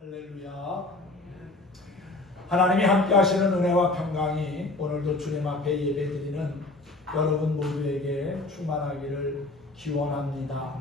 할렐루야. 하나님이 함께 하시는 은혜와 평강이 오늘도 주님 앞에 예배드리는 여러분 모두에게 충만하기를 기원합니다.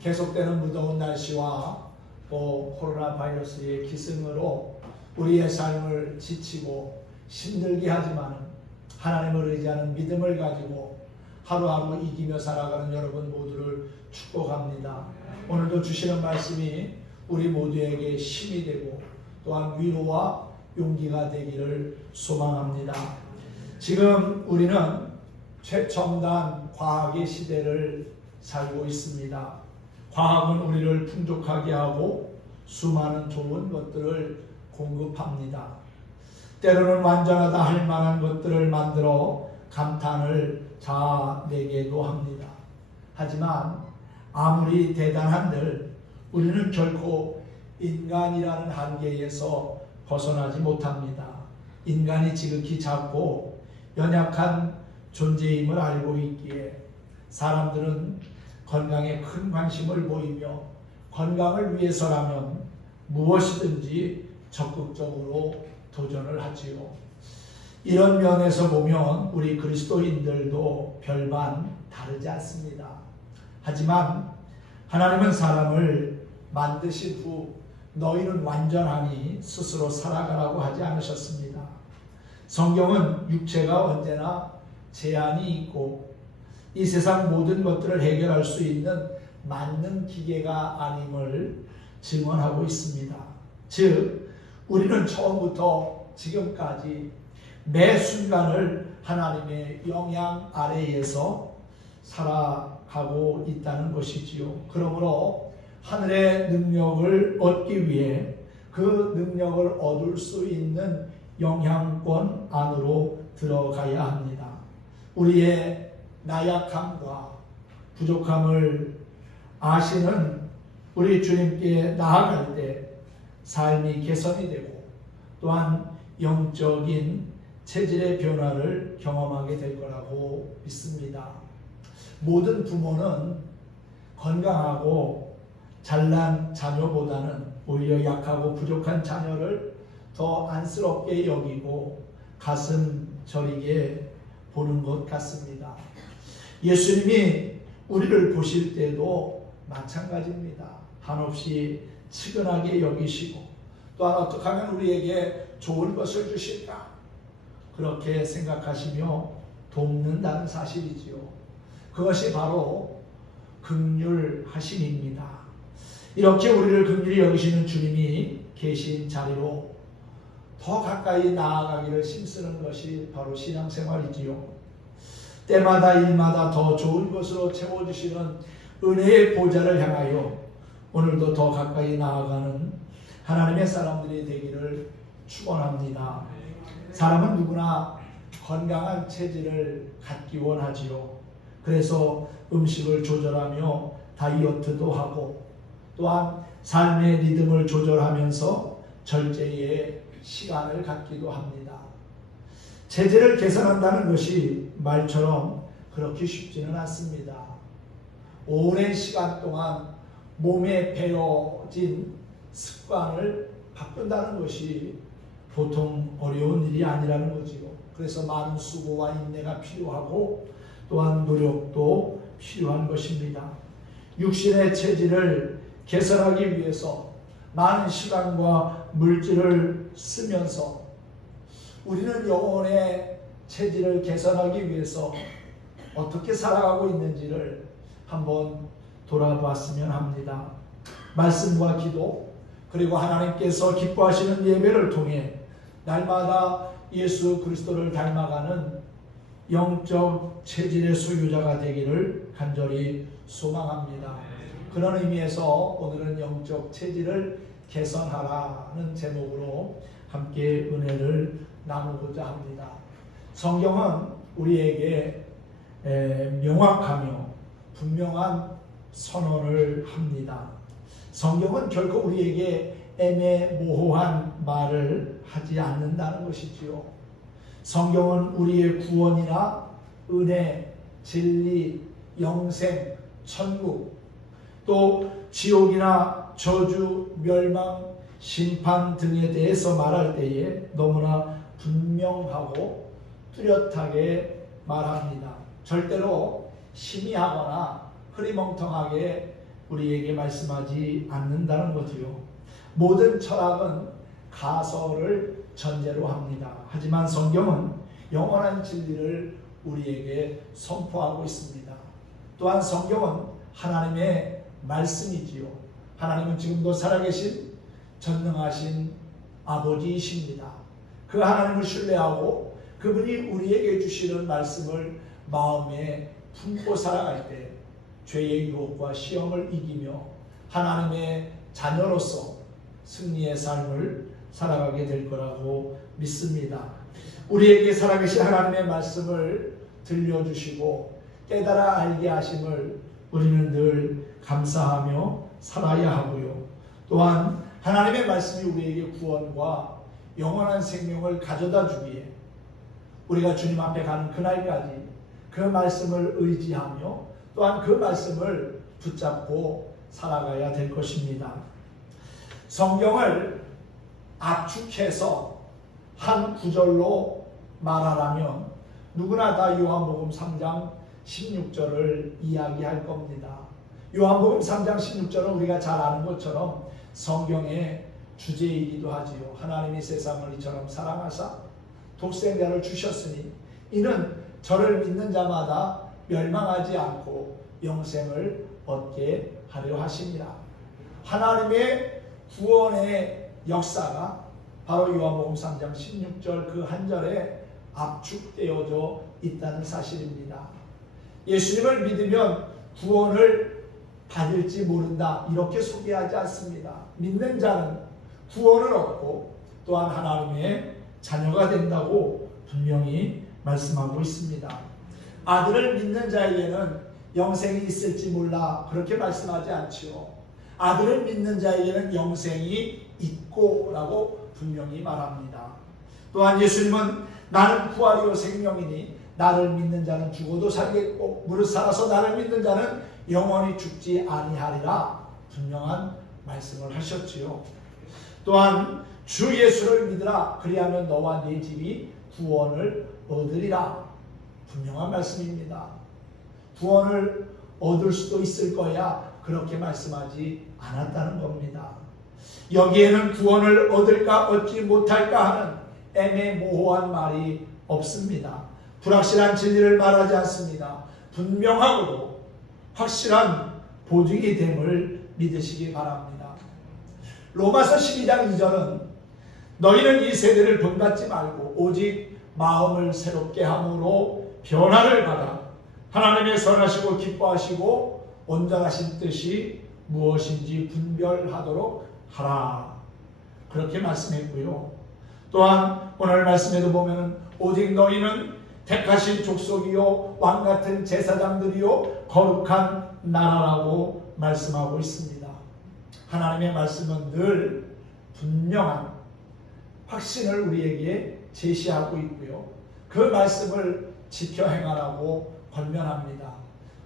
계속되는 무더운 날씨와 또 코로나 바이러스의 기승으로 우리의 삶을 지치고 힘들게 하지만 하나님을 의지하는 믿음을 가지고 하루하루 이기며 살아가는 여러분 모두를 축복합니다. 오늘도 주시는 말씀이 우리 모두에게 힘이 되고 또한 위로와 용기가 되기를 소망합니다. 지금 우리는 최첨단 과학의 시대를 살고 있습니다. 과학은 우리를 풍족하게 하고 수많은 좋은 것들을 공급합니다. 때로는 완전하다 할 만한 것들을 만들어 감탄을 자아내게도 합니다. 하지만 아무리 대단한들 우리는 결코 인간이라는 한계에서 벗어나지 못합니다. 인간이 지극히 작고 연약한 존재임을 알고 있기에 사람들은 건강에 큰 관심을 보이며 건강을 위해서라면 무엇이든지 적극적으로 도전을 하지요. 이런 면에서 보면 우리 그리스도인들도 별반 다르지 않습니다. 하지만 하나님은 사람을 만드신 후 너희는 완전하니 스스로 살아가라고 하지 않으셨습니다. 성경은 육체가 언제나 제한이 있고 이 세상 모든 것들을 해결할 수 있는 만능 기계가 아님을 증언하고 있습니다. 즉 우리는 처음부터 지금까지 매 순간을 하나님의 영향 아래에서 살아가고 있다는 것이지요. 그러므로 하늘의 능력을 얻기 위해 그 능력을 얻을 수 있는 영향권 안으로 들어가야 합니다. 우리의 나약함과 부족함을 아시는 우리 주님께 나아갈 때 삶이 개선이 되고 또한 영적인 체질의 변화를 경험하게 될 거라고 믿습니다. 모든 부모는 건강하고 잘난 자녀보다는 오히려 약하고 부족한 자녀를 더 안쓰럽게 여기고 가슴 저리게 보는 것 같습니다. 예수님이 우리를 보실 때도 마찬가지입니다. 한없이 측은하게 여기시고 또한 어떻게 하면 우리에게 좋은 것을 주실까 그렇게 생각하시며 돕는다는 사실이지요. 그것이 바로 긍휼하심입니다. 이렇게 우리를 긍휼히 여기시는 주님이 계신 자리로 더 가까이 나아가기를 힘쓰는 것이 바로 신앙생활이지요. 때마다 일마다 더 좋은 것으로 채워주시는 은혜의 보좌를 향하여 오늘도 더 가까이 나아가는 하나님의 사람들이 되기를 축원합니다. 사람은 누구나 건강한 체질을 갖기 원하지요. 그래서 음식을 조절하며 다이어트도 하고 또한 삶의 리듬을 조절하면서 절제의 시간을 갖기도 합니다. 체질을 개선한다는 것이 말처럼 그렇게 쉽지는 않습니다. 오랜 시간 동안 몸에 배어진 습관을 바꾼다는 것이 보통 어려운 일이 아니라는 거지요. 그래서 많은 수고와 인내가 필요하고 또한 노력도 필요한 것입니다. 육신의 체질을 개선하기 위해서 많은 시간과 물질을 쓰면서 우리는 영혼의 체질을 개선하기 위해서 어떻게 살아가고 있는지를 한번 돌아봤으면 합니다. 말씀과 기도 그리고 하나님께서 기뻐하시는 예배를 통해 날마다 예수 그리스도를 닮아가는 영적 체질의 소유자가 되기를 간절히 소망합니다. 그런 의미에서 오늘은 영적 체질을 개선하라는 제목으로 함께 은혜를 나누고자 합니다. 성경은 우리에게 명확하며 분명한 선언을 합니다. 성경은 결코 우리에게 애매모호한 말을 하지 않는다는 것이지요. 성경은 우리의 구원이나 은혜, 진리, 영생, 천국 또 지옥이나 저주, 멸망 심판 등에 대해서 말할 때에 너무나 분명하고 뚜렷하게 말합니다. 절대로 심의하거나 흐리멍텅하게 우리에게 말씀하지 않는다는 거지요. 모든 철학은 가설을 전제로 합니다. 하지만 성경은 영원한 진리를 우리에게 선포하고 있습니다. 또한 성경은 하나님의 말씀이지요. 하나님은 지금도 살아계신 전능하신 아버지이십니다. 그 하나님을 신뢰하고 그분이 우리에게 주시는 말씀을 마음에 품고 살아갈 때 죄의 유혹과 시험을 이기며 하나님의 자녀로서 승리의 삶을 살아가게 될 거라고 믿습니다. 우리에게 살아계신 하나님의 말씀을 들려주시고 깨달아 알게 하심을 우리는 늘 감사하며 살아야 하고요. 또한 하나님의 말씀이 우리에게 구원과 영원한 생명을 가져다 주기에 우리가 주님 앞에 가는 그날까지 그 말씀을 의지하며 또한 그 말씀을 붙잡고 살아가야 될 것입니다. 성경을 압축해서 한 구절로 말하라면 누구나 다 요한복음 3장 16절을 이야기할 겁니다. 요한복음 3장 16절은 우리가 잘 아는 것처럼 성경의 주제이기도 하지요. 하나님이 세상을 이처럼 사랑하사 독생자를 주셨으니 이는 저를 믿는 자마다 멸망하지 않고 영생을 얻게 하려 하심이라. 하나님의 구원의 역사가 바로 요한복음 3장 16절 그 한 절에 압축되어져 있다는 사실입니다. 예수님을 믿으면 구원을 받을지 모른다 이렇게 소개하지 않습니다. 믿는 자는 구원을 얻고 또한 하나님의 자녀가 된다고 분명히 말씀하고 있습니다. 아들을 믿는 자에게는 영생이 있을지 몰라 그렇게 말씀하지 않지요. 아들을 믿는 자에게는 영생이 있고 라고 분명히 말합니다. 또한 예수님은 나는 부활이요 생명이니 나를 믿는 자는 죽어도 살겠고 무릇 살아서 나를 믿는 자는 영원히 죽지 아니하리라 분명한 말씀을 하셨지요. 또한 주 예수를 믿으라 그리하면 너와 네 집이 구원을 얻으리라 분명한 말씀입니다. 구원을 얻을 수도 있을 거야 그렇게 말씀하지 않았다는 겁니다. 여기에는 구원을 얻을까 얻지 못할까 하는 애매모호한 말이 없습니다. 불확실한 진리를 말하지 않습니다. 분명하고도 확실한 보증이 됨을 믿으시기 바랍니다. 로마서 12장 2절은 너희는 이 세대를 본받지 말고 오직 마음을 새롭게 함으로 변화를 받아 하나님의 선하시고 기뻐하시고 온전하신 뜻이 무엇인지 분별하도록 하라 그렇게 말씀했고요. 또한 오늘 말씀에도 보면 오직 너희는 택하신 족속이요 왕같은 제사장들이요 거룩한 나라라고 말씀하고 있습니다. 하나님의 말씀은 늘 분명한 확신을 우리에게 제시하고 있고요. 그 말씀을 지켜 행하라고 권면합니다.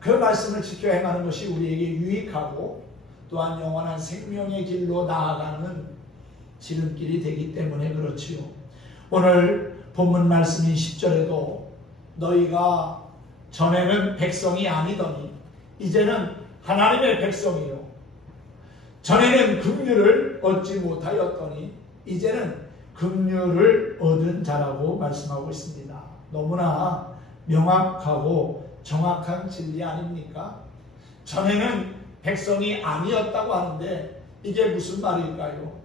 그 말씀을 지켜 행하는 것이 우리에게 유익하고 또한 영원한 생명의 길로 나아가는 지름길이 되기 때문에 그렇지요. 오늘 본문 말씀인 10절에도 너희가 전에는 백성이 아니더니 이제는 하나님의 백성이요 전에는 긍휼을 얻지 못하였더니 이제는 긍휼을 얻은 자라고 말씀하고 있습니다. 너무나 명확하고 정확한 진리 아닙니까? 전에는 백성이 아니었다고 하는데 이게 무슨 말일까요?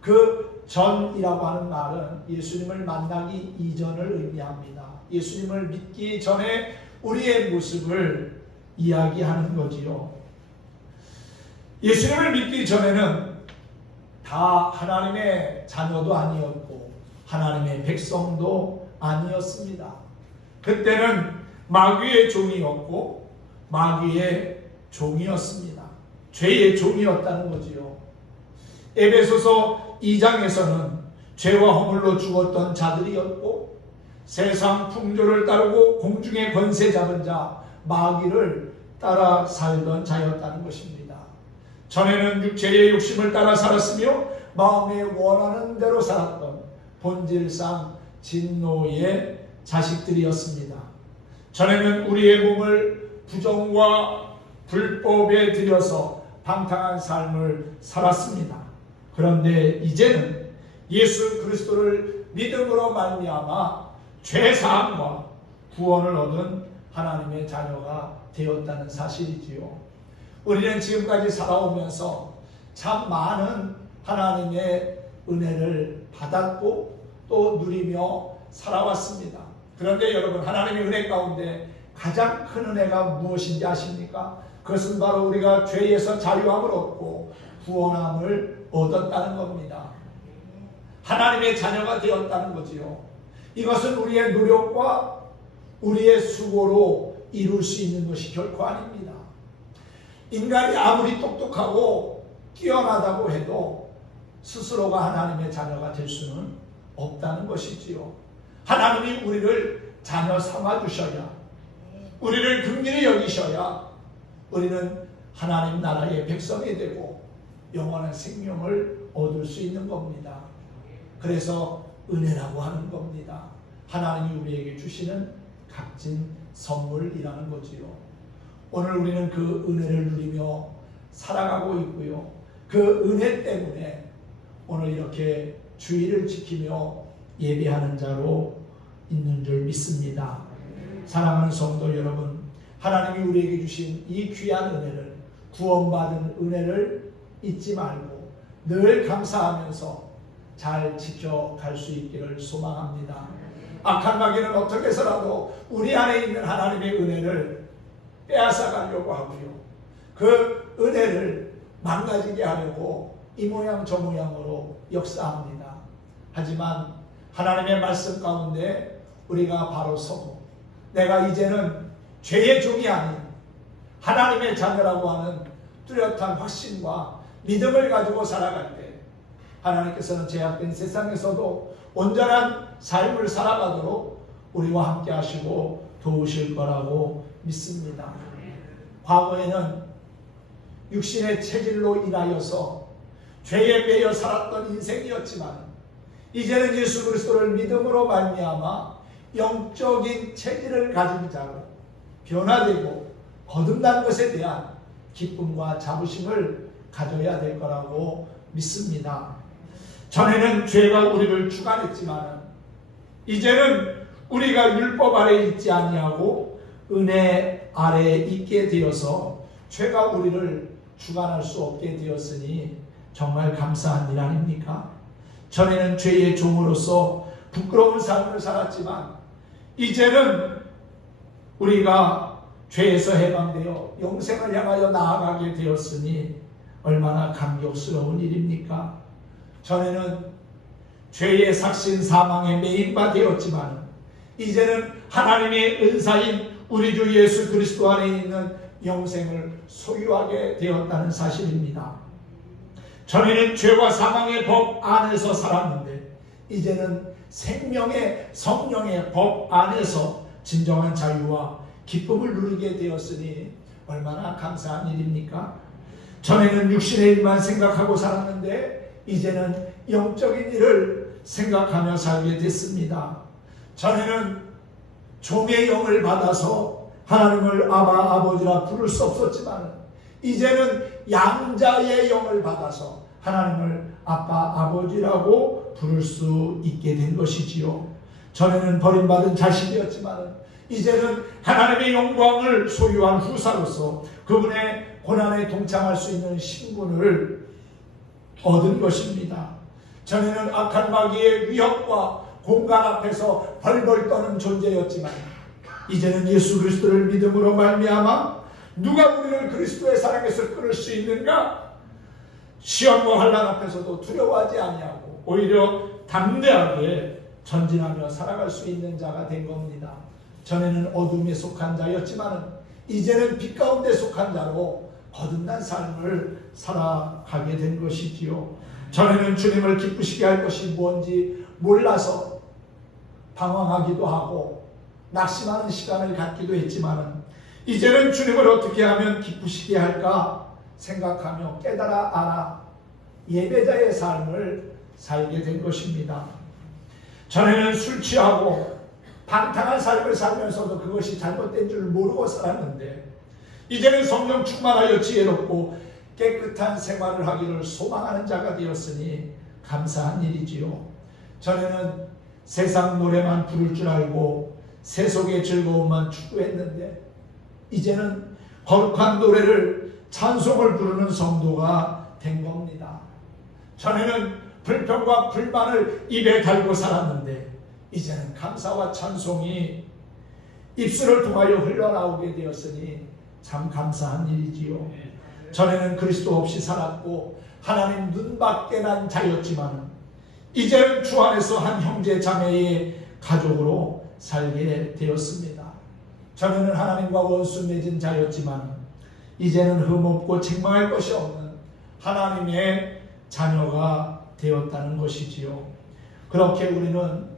그 전이라고 하는 말은 예수님을 만나기 이전을 의미합니다. 예수님을 믿기 전에 우리의 모습을 이야기하는 거지요. 예수님을 믿기 전에는 다 하나님의 자녀도 아니었고 하나님의 백성도 아니었습니다. 그때는 마귀의 종이었고 마귀의 종이었습니다. 죄의 종이었다는 거지요. 에베소서 2장에서는 죄와 허물로 죽었던 자들이었고 세상 풍조를 따르고 공중의 권세 잡은 자 마귀를 따라 살던 자였다는 것입니다. 전에는 육체의 욕심을 따라 살았으며 마음에 원하는 대로 살았던 본질상 진노의 자식들이었습니다. 전에는 우리의 몸을 부정과 불법에 들여서 방탕한 삶을 살았습니다. 그런데 이제는 예수 그리스도를 믿음으로 말미암아 죄사함과 구원을 얻은 하나님의 자녀가 되었다는 사실이지요. 우리는 지금까지 살아오면서 참 많은 하나님의 은혜를 받았고 또 누리며 살아왔습니다. 그런데 여러분, 하나님의 은혜 가운데 가장 큰 은혜가 무엇인지 아십니까? 그것은 바로 우리가 죄에서 자유함을 얻고 구원함을 얻었다는 겁니다. 하나님의 자녀가 되었다는 거지요. 이것은 우리의 노력과 우리의 수고로 이룰 수 있는 것이 결코 아닙니다. 인간이 아무리 똑똑하고 뛰어나다고 해도 스스로가 하나님의 자녀가 될 수는 없다는 것이지요. 하나님이 우리를 자녀 삼아주셔야, 우리를 긍휼히 여기셔야 우리는 하나님 나라의 백성이 되고 영원한 생명을 얻을 수 있는 겁니다. 그래서 은혜라고 하는 겁니다. 하나님이 우리에게 주시는 값진 선물이라는 거지요. 오늘 우리는 그 은혜를 누리며 살아가고 있고요. 그 은혜 때문에 오늘 이렇게 주의를 지키며 예배하는 자로 있는 줄 믿습니다. 사랑하는 성도 여러분, 하나님이 우리에게 주신 이 귀한 은혜를, 구원받은 은혜를 잊지 말고 늘 감사하면서 잘 지켜갈 수 있기를 소망합니다. 악한 마귀는 어떻게 해서라도 우리 안에 있는 하나님의 은혜를 빼앗아 가려고 하고요. 그 은혜를 망가지게 하려고 이 모양 저 모양으로 역사합니다. 하지만 하나님의 말씀 가운데 우리가 바로 서고 내가 이제는 죄의 종이 아닌 하나님의 자녀라고 하는 뚜렷한 확신과 믿음을 가지고 살아갈 때 하나님께서는 제약된 세상에서도 온전한 삶을 살아가도록 우리와 함께 하시고 도우실 거라고 믿습니다. 과거에는 육신의 체질로 인하여서 죄에 매여 살았던 인생이었지만 이제는 예수 그리스도를 믿음으로 말미암아 영적인 체질을 가진 자로 변화되고 거듭난 것에 대한 기쁨과 자부심을 가져야 될 거라고 믿습니다. 전에는 죄가 우리를 주관했지만 이제는 우리가 율법 아래 있지 아니하고 은혜 아래 있게 되어서 죄가 우리를 주관할 수 없게 되었으니 정말 감사한 일 아닙니까? 전에는 죄의 종으로서 부끄러운 삶을 살았지만 이제는 우리가 죄에서 해방되어 영생을 향하여 나아가게 되었으니 얼마나 감격스러운 일입니까? 전에는 죄의 삭신 사망에 매인 바 되었지만 이제는 하나님의 은사인 우리 주 예수 그리스도 안에 있는 영생을 소유하게 되었다는 사실입니다. 전에는 죄와 사망의 법 안에서 살았는데 이제는 생명의 성령의 법 안에서 진정한 자유와 기쁨을 누리게 되었으니 얼마나 감사한 일입니까? 전에는 육신의 일만 생각하고 살았는데 이제는 영적인 일을 생각하며 살게 됐습니다. 전에는 종의 영을 받아서 하나님을 아바 아버지라 부를 수 없었지만 이제는 양자의 영을 받아서 하나님을 아빠 아버지라고 부를 수 있게 된 것이지요. 전에는 버림받은 자식이었지만 이제는 하나님의 영광을 소유한 후사로서 그분의 고난에 동참할 수 있는 신분을 얻은 것입니다. 전에는 악한 마귀의 위협과 공간 앞에서 벌벌 떠는 존재였지만 이제는 예수 그리스도를 믿음으로 말미암아 누가 우리를 그리스도의 사랑에서 끊을 수 있는가? 시험과 환난 앞에서도 두려워하지 아니하고 오히려 담대하게 전진하며 살아갈 수 있는 자가 된 겁니다. 전에는 어둠에 속한 자였지만 이제는 빛 가운데 속한 자로 거듭난 삶을 살아가게 된 것이지요. 전에는 주님을 기쁘시게 할 것이 뭔지 몰라서 방황하기도 하고 낙심하는 시간을 갖기도 했지만 이제는 주님을 어떻게 하면 기쁘시게 할까 생각하며 깨달아 알아 예배자의 삶을 살게 된 것입니다. 전에는 술 취하고 방탕한 삶을 살면서도 그것이 잘못된 줄 모르고 살았는데 이제는 성령 충만하여 지혜롭고 깨끗한 생활을 하기를 소망하는 자가 되었으니 감사한 일이지요. 전에는 세상 노래만 부를 줄 알고 세속의 즐거움만 추구했는데 이제는 거룩한 노래를 찬송을 부르는 성도가 된 겁니다. 전에는 불평과 불만을 입에 달고 살았는데 이제는 감사와 찬송이 입술을 통하여 흘러나오게 되었으니 참 감사한 일이지요. 전에는 그리스도 없이 살았고 하나님 눈밖에 난 자였지만 이제는 주 안에서 한 형제 자매의 가족으로 살게 되었습니다. 전에는 하나님과 원수 맺은 자였지만 이제는 흠없고 책망할 것이 없는 하나님의 자녀가 되었다는 것이지요. 그렇게 우리는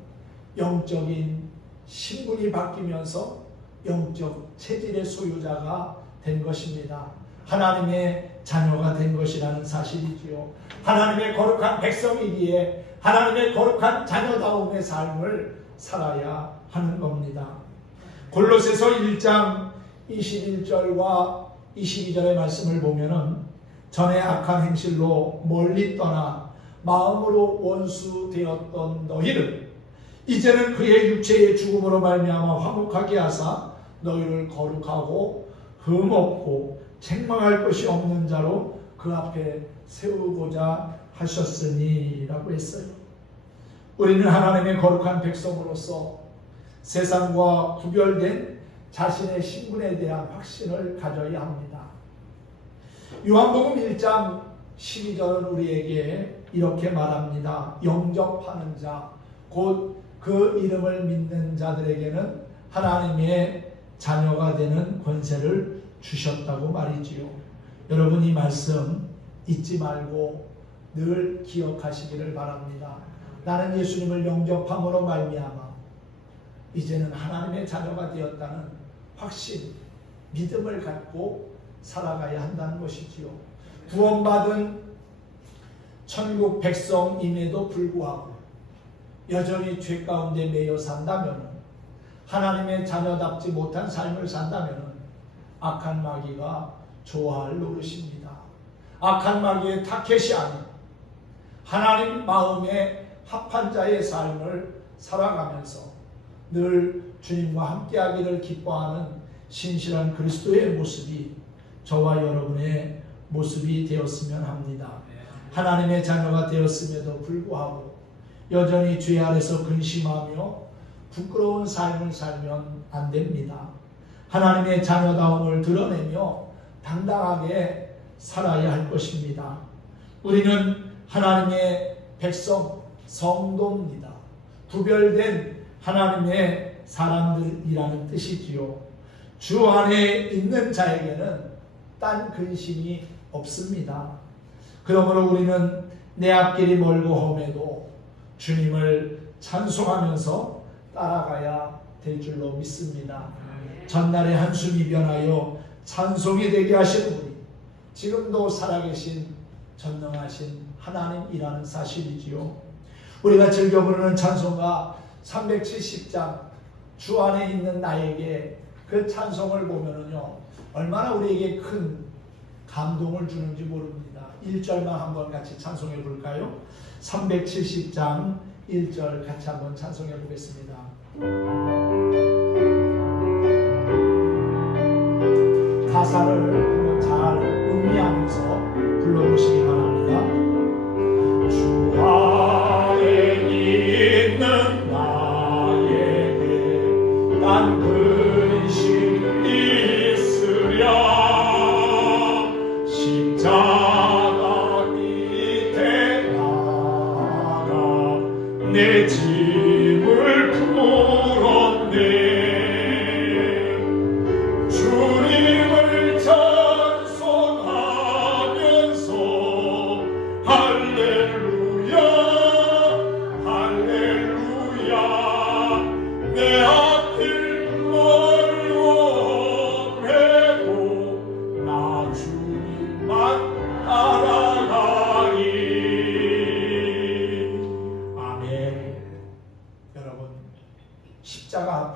영적인 신분이 바뀌면서 영적 체질의 소유자가 된 것입니다. 하나님의 자녀가 된 것이라는 사실이지요. 하나님의 거룩한 백성이기에 하나님의 거룩한 자녀다움의 삶을 살아야 하는 겁니다. 골로새서 1장 21절과 22절의 말씀을 보면은 전에 악한 행실로 멀리 떠나 마음으로 원수 되었던 너희를 이제는 그의 육체의 죽음으로 말미암아 화목하게 하사 너희를 거룩하고 흠없고 책망할 것이 없는 자로 그 앞에 세우고자 하셨으니 라고 했어요. 우리는 하나님의 거룩한 백성으로서 세상과 구별된 자신의 신분에 대한 확신을 가져야 합니다. 요한복음 1장 12절은 우리에게 이렇게 말합니다. 영접하는 자, 곧 그 이름을 믿는 자들에게는 하나님의 자녀가 되는 권세를 주셨다고 말이지요. 여러분 이 말씀 잊지 말고 늘 기억하시기를 바랍니다. 나는 예수님을 영접함으로 말미암아 이제는 하나님의 자녀가 되었다는 확신, 믿음을 갖고 살아가야 한다는 것이지요. 구원받은 천국 백성임에도 불구하고 여전히 죄 가운데 매여 산다면, 하나님의 자녀답지 못한 삶을 산다면 악한 마귀가 좋아할 노릇입니다. 악한 마귀의 타켓이 아닌 하나님 마음에 합한 자의 삶을 살아가면서 늘 주님과 함께하기를 기뻐하는 신실한 그리스도의 모습이 저와 여러분의 모습이 되었으면 합니다. 하나님의 자녀가 되었음에도 불구하고 여전히 죄 아래서 근심하며 부끄러운 삶을 살면 안 됩니다. 하나님의 자녀다움을 드러내며 당당하게 살아야 할 것입니다. 우리는 하나님의 백성, 성도입니다. 구별된 하나님의 사람들이라는 뜻이지요. 주 안에 있는 자에게는 딴 근심이 없습니다. 그러므로 우리는 내 앞길이 멀고 험해도 주님을 찬송하면서 따라가야 될 줄로 믿습니다. 전날의 한숨이 변하여 찬송이 되게 하시는 분이 지금도 살아계신 전능하신 하나님이라는 사실이지요. 우리가 즐겨 부르는 찬송가 370장 주 안에 있는 나에게 그 찬송을 보면은요 얼마나 우리에게 큰 감동을 주는지 모릅니다. 1절만 한번 같이 찬송해 볼까요? 370장 1절 같이 한번 찬송해 보겠습니다. 가사를 한번 잘 음미하면서 불러보시기 바랍니다. 주 안에 있는 나에게 난 근심 있으랴 십자가 밑에 나가 내 짐을 풀었네. 주님을 찬송하면서 할렐루야 할렐루야 내 앞길 멀고 험해도 나 주님만 따라가리.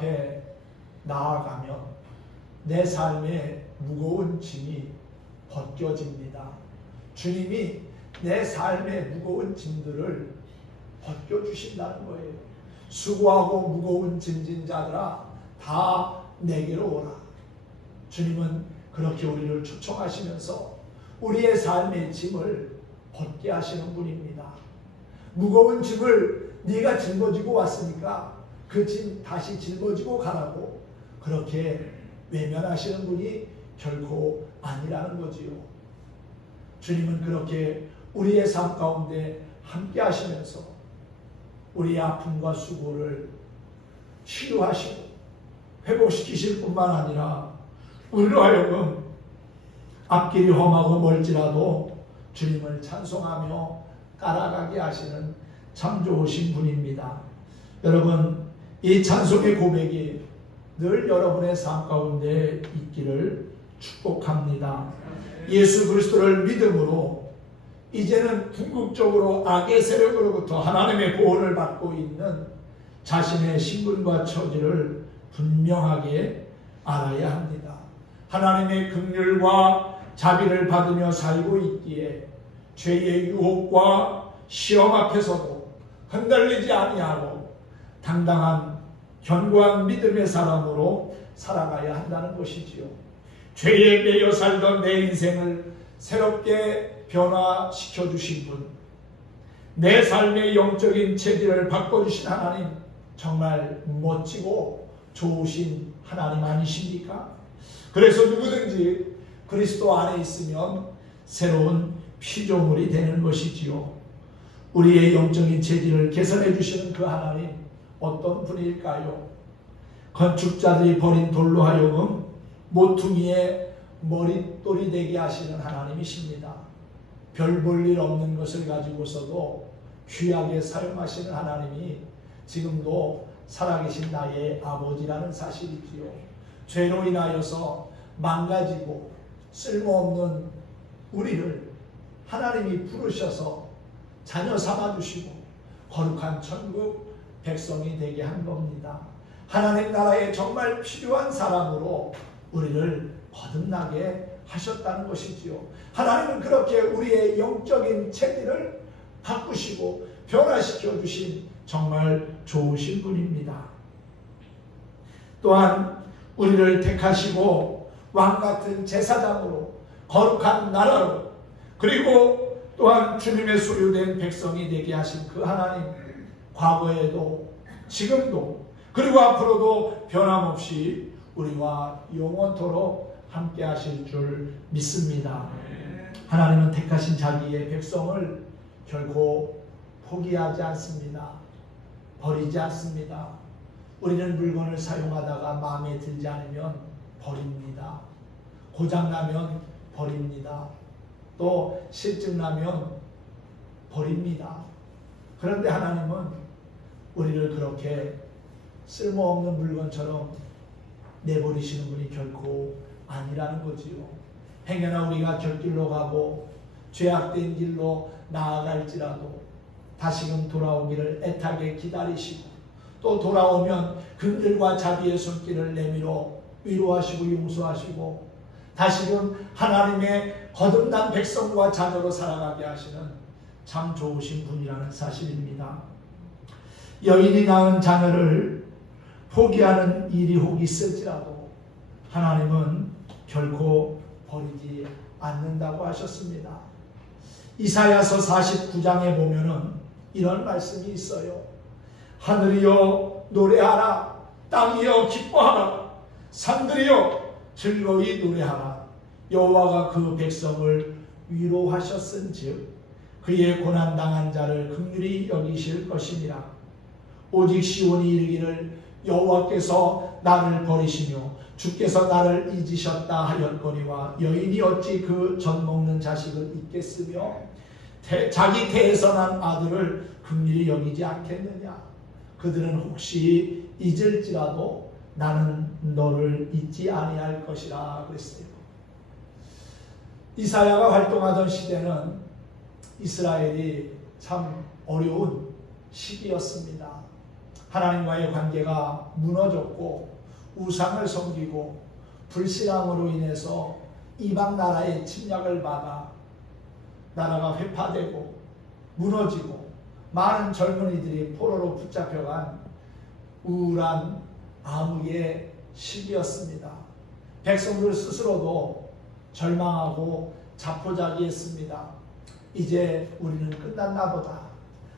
앞에 나아가면 내 삶의 무거운 짐이 벗겨집니다. 주님이 내 삶의 무거운 짐들을 벗겨주신다는 거예요. 수고하고 무거운 짐진 자들아 다 내게로 오라. 주님은 그렇게 우리를 초청하시면서 우리의 삶의 짐을 벗게 하시는 분입니다. 무거운 짐을 네가 짊어지고 왔으니까 그 짐 다시 짊어지고 가라고 그렇게 외면하시는 분이 결코 아니라는 거지요. 주님은 그렇게 우리의 삶 가운데 함께 하시면서 우리의 아픔과 수고를 치유하시고 회복시키실 뿐만 아니라 우리로 하여금 앞길이 험하고 멀지라도 주님을 찬송하며 따라가게 하시는 참 좋으신 분입니다. 여러분, 이 찬송의 고백이 늘 여러분의 삶 가운데 있기를 축복합니다. 예수 그리스도를 믿음으로 이제는 궁극적으로 악의 세력으로부터 하나님의 보호를 받고 있는 자신의 신분과 처지를 분명하게 알아야 합니다. 하나님의 긍휼과 자비를 받으며 살고 있기에 죄의 유혹과 시험 앞에서도 흔들리지 아니하고 당당한 견고한 믿음의 사람으로 살아가야 한다는 것이지요. 죄에 매여 살던 내 인생을 새롭게 변화시켜 주신 분, 내 삶의 영적인 체질을 바꿔주신 하나님, 정말 멋지고 좋으신 하나님 아니십니까? 그래서 누구든지 그리스도 안에 있으면 새로운 피조물이 되는 것이지요. 우리의 영적인 체질을 개선해 주시는 그 하나님 어떤 분일까요? 건축자들이 버린 돌로 하여금 모퉁이의 머릿돌이 되게 하시는 하나님이십니다. 별 볼 일 없는 것을 가지고서도 귀하게 사용하시는 하나님이 지금도 살아계신 나의 아버지라는 사실이지요. 죄로 인하여서 망가지고 쓸모없는 우리를 하나님이 부르셔서 자녀 삼아주시고 거룩한 천국 백성이 되게 한 겁니다. 하나님 나라에 정말 필요한 사람으로 우리를 거듭나게 하셨다는 것이지요. 하나님은 그렇게 우리의 영적인 체질을 바꾸시고 변화시켜 주신 정말 좋으신 분입니다. 또한 우리를 택하시고 왕같은 제사장으로 거룩한 나라로 그리고 또한 주님의 소유된 백성이 되게 하신 그 하나님, 과거에도 지금도 그리고 앞으로도 변함없이 우리와 영원토록 함께 하실 줄 믿습니다. 하나님은 택하신 자기의 백성을 결코 포기하지 않습니다. 버리지 않습니다. 우리는 물건을 사용하다가 마음에 들지 않으면 버립니다. 고장나면 버립니다. 또 실증나면 버립니다. 그런데 하나님은 우리를 그렇게 쓸모없는 물건처럼 내버리시는 분이 결코 아니라는 거지요. 행여나 우리가 곁길로 가고 죄악된 길로 나아갈지라도 다시금 돌아오기를 애타게 기다리시고 또 돌아오면 긍휼과 자비의 손길을 내밀어 위로하시고 용서하시고 다시금 하나님의 거듭난 백성과 자녀로 살아가게 하시는 참 좋으신 분이라는 사실입니다. 여인이 낳은 자녀를 포기하는 일이 혹 있을지라도 하나님은 결코 버리지 않는다고 하셨습니다. 이사야서 49장에 보면은 이런 말씀이 있어요. 하늘이여 노래하라, 땅이여 기뻐하라, 산들이여 즐거이 노래하라. 여호와가 그 백성을 위로하셨은즉 그의 고난당한 자를 긍휼히 여기실 것이니라. 오직 시온이 이르기를 여호와께서 나를 버리시며 주께서 나를 잊으셨다 하였거니와 여인이 어찌 그 젖 먹는 자식을 잊겠으며 자기 태에서 난 아들을 긍휼히 여기지 않겠느냐. 그들은 혹시 잊을지라도 나는 너를 잊지 아니할 것이라 그랬어요. 이사야가 활동하던 시대는 이스라엘이 참 어려운 시기였습니다. 하나님과의 관계가 무너졌고 우상을 섬기고 불신앙으로 인해서 이방 나라의 침략을 받아 나라가 회파되고 무너지고 많은 젊은이들이 포로로 붙잡혀간 우울한 암흑의 시기였습니다. 백성들 스스로도 절망하고 자포자기했습니다. 이제 우리는 끝났나 보다.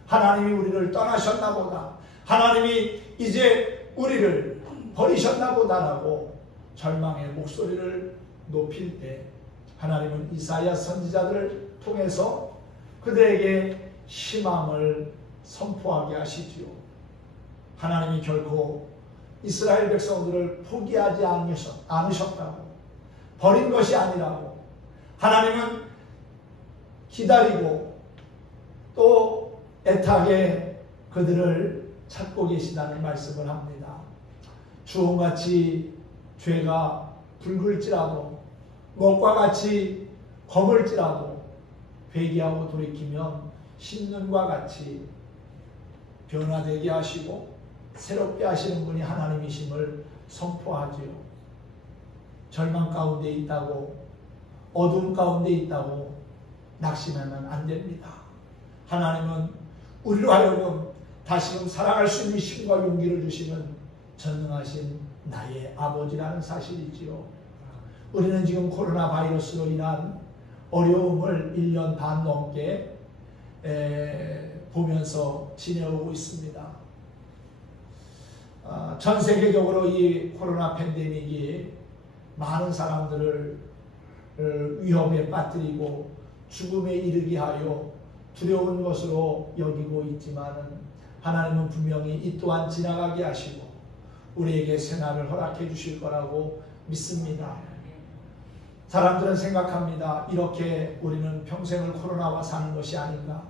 하나님이 우리를 떠나셨나 보다. 하나님이 이제 우리를 버리셨나 보다라고 절망의 목소리를 높일 때 하나님은 이사야 선지자들을 통해서 그들에게 희망을 선포하게 하시지요. 하나님이 결코 이스라엘 백성들을 포기하지 않으셨다고, 버린 것이 아니라고, 하나님은 기다리고 또 애타게 그들을 찾고 계시다는 말씀을 합니다. 주홍같이 죄가 붉을지라도 먹과 같이 검을지라도 회개하고 돌이키면 신눈과 같이 변화되게 하시고 새롭게 하시는 분이 하나님이심을 선포하지요. 절망 가운데 있다고, 어둠 가운데 있다고 낙심하면 안 됩니다. 하나님은 우리로 하여금 다시금 살아갈 수 있는 힘과 용기를 주시는 전능하신 나의 아버지라는 사실이지요. 우리는 지금 코로나 바이러스로 인한 어려움을 1년 반 넘게 보면서 지내오고 있습니다. 전 세계적으로 이 코로나 팬데믹이 많은 사람들을 위험에 빠뜨리고 죽음에 이르게 하여 두려운 것으로 여기고 있지만 하나님은 분명히 이 또한 지나가게 하시고 우리에게 새날을 허락해 주실 거라고 믿습니다. 사람들은 생각합니다. 이렇게 우리는 평생을 코로나와 사는 것이 아닌가?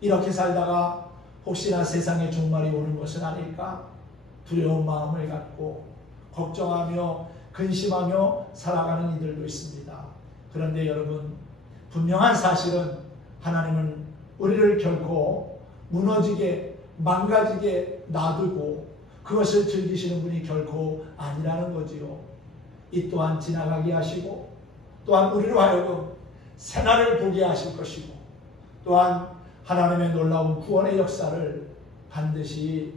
이렇게 살다가 혹시나 세상에 종말이 오는 것은 아닐까? 두려운 마음을 갖고 걱정하며 근심하며 살아가는 이들도 있습니다. 그런데 여러분, 분명한 사실은 하나님은 우리를 결코 무너지게 망가지게 놔두고 그것을 즐기시는 분이 결코 아니라는 거지요. 이 또한 지나가게 하시고 또한 우리로 하여금 새날을 보게 하실 것이고 또한 하나님의 놀라운 구원의 역사를 반드시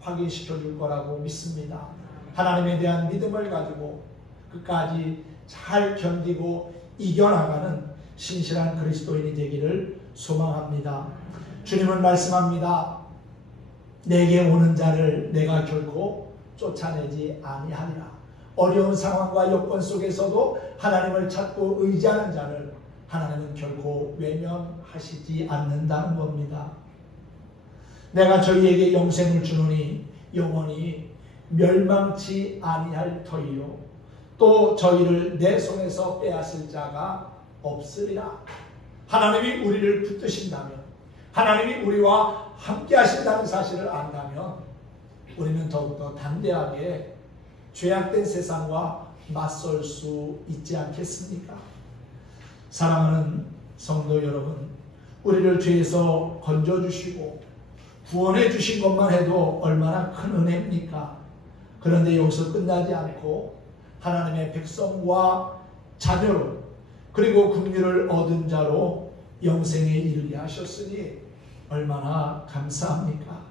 확인시켜 줄 거라고 믿습니다. 하나님에 대한 믿음을 가지고 끝까지 잘 견디고 이겨나가는 신실한 그리스도인이 되기를 소망합니다. 주님은 말씀합니다. 내게 오는 자를 내가 결코 쫓아내지 아니하리라. 어려운 상황과 여건 속에서도 하나님을 찾고 의지하는 자를 하나님은 결코 외면하시지 않는다는 겁니다. 내가 저희에게 영생을 주노니 영원히 멸망치 아니할 터이요 또 저희를 내 손에서 빼앗을 자가 없으리라. 하나님이 우리를 붙드신다면, 하나님이 우리와 함께 하신다는 사실을 안다면 우리는 더욱더 담대하게 죄악된 세상과 맞설 수 있지 않겠습니까? 사랑하는 성도 여러분, 우리를 죄에서 건져주시고 구원해 주신 것만 해도 얼마나 큰 은혜입니까? 그런데 여기서 끝나지 않고 하나님의 백성과 자녀로 그리고 긍휼을 얻은 자로 영생에 이르게 하셨으니 얼마나 감사합니까?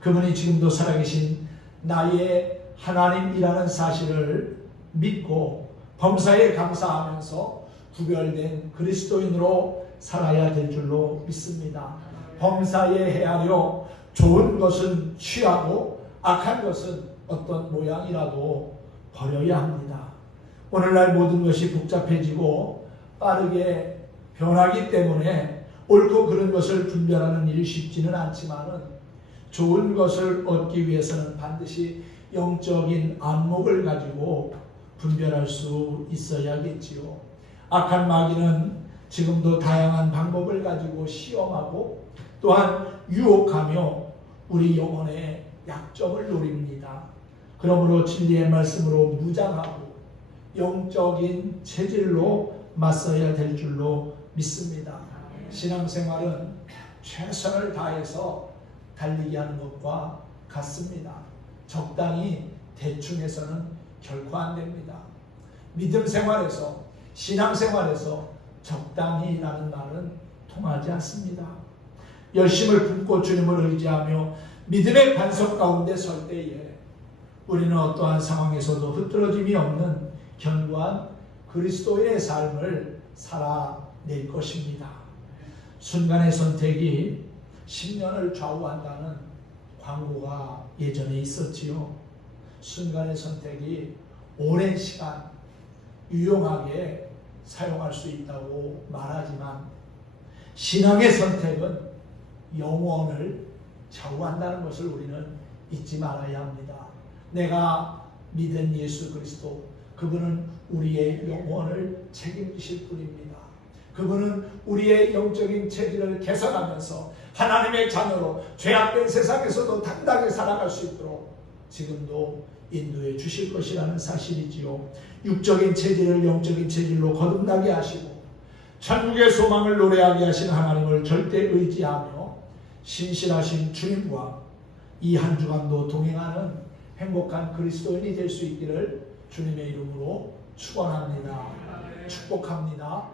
그분이 지금도 살아계신 나의 하나님이라는 사실을 믿고 범사에 감사하면서 구별된 그리스도인으로 살아야 될 줄로 믿습니다. 범사에 헤아려 좋은 것은 취하고 악한 것은 어떤 모양이라도 버려야 합니다. 오늘날 모든 것이 복잡해지고 빠르게 변하기 때문에 옳고 그른 것을 분별하는 일이 쉽지는 않지만 좋은 것을 얻기 위해서는 반드시 영적인 안목을 가지고 분별할 수 있어야겠지요. 악한 마귀는 지금도 다양한 방법을 가지고 시험하고 또한 유혹하며 우리 영혼의 약점을 노립니다. 그러므로 진리의 말씀으로 무장하고 영적인 체질로 맞서야 될 줄로 믿습니다. 신앙생활은 최선을 다해서 달리게 하는 것과 같습니다. 적당히 대충 해서는 결코 안 됩니다. 믿음 생활에서, 신앙 생활에서 적당히라는 말은 통하지 않습니다. 열심을 품고 주님을 의지하며 믿음의 반석 가운데 설 때에 우리는 어떠한 상황에서도 흐트러짐이 없는 견고한 그리스도인의 삶을 살아낼 것입니다. 순간의 선택이 10년을 좌우한다는 광고가 예전에 있었지요. 순간의 선택이 오랜 시간 유용하게 사용할 수 있다고 말하지만 신앙의 선택은 영원을 좌우한다는 것을 우리는 잊지 말아야 합니다. 내가 믿은 예수 그리스도, 그분은 우리의 영혼을 책임지실 분입니다. 그분은 우리의 영적인 체질을 개선하면서 하나님의 자녀로 죄악된 세상에서도 당당히 살아갈 수 있도록 지금도 인도해 주실 것이라는 사실이지요. 육적인 체질을 영적인 체질로 거듭나게 하시고 천국의 소망을 노래하게 하신 하나님을 절대 의지하며 신실하신 주님과 이 한 주간도 동행하는 행복한 그리스도인이 될 수 있기를 주님의 이름으로 축원합니다. 축복합니다.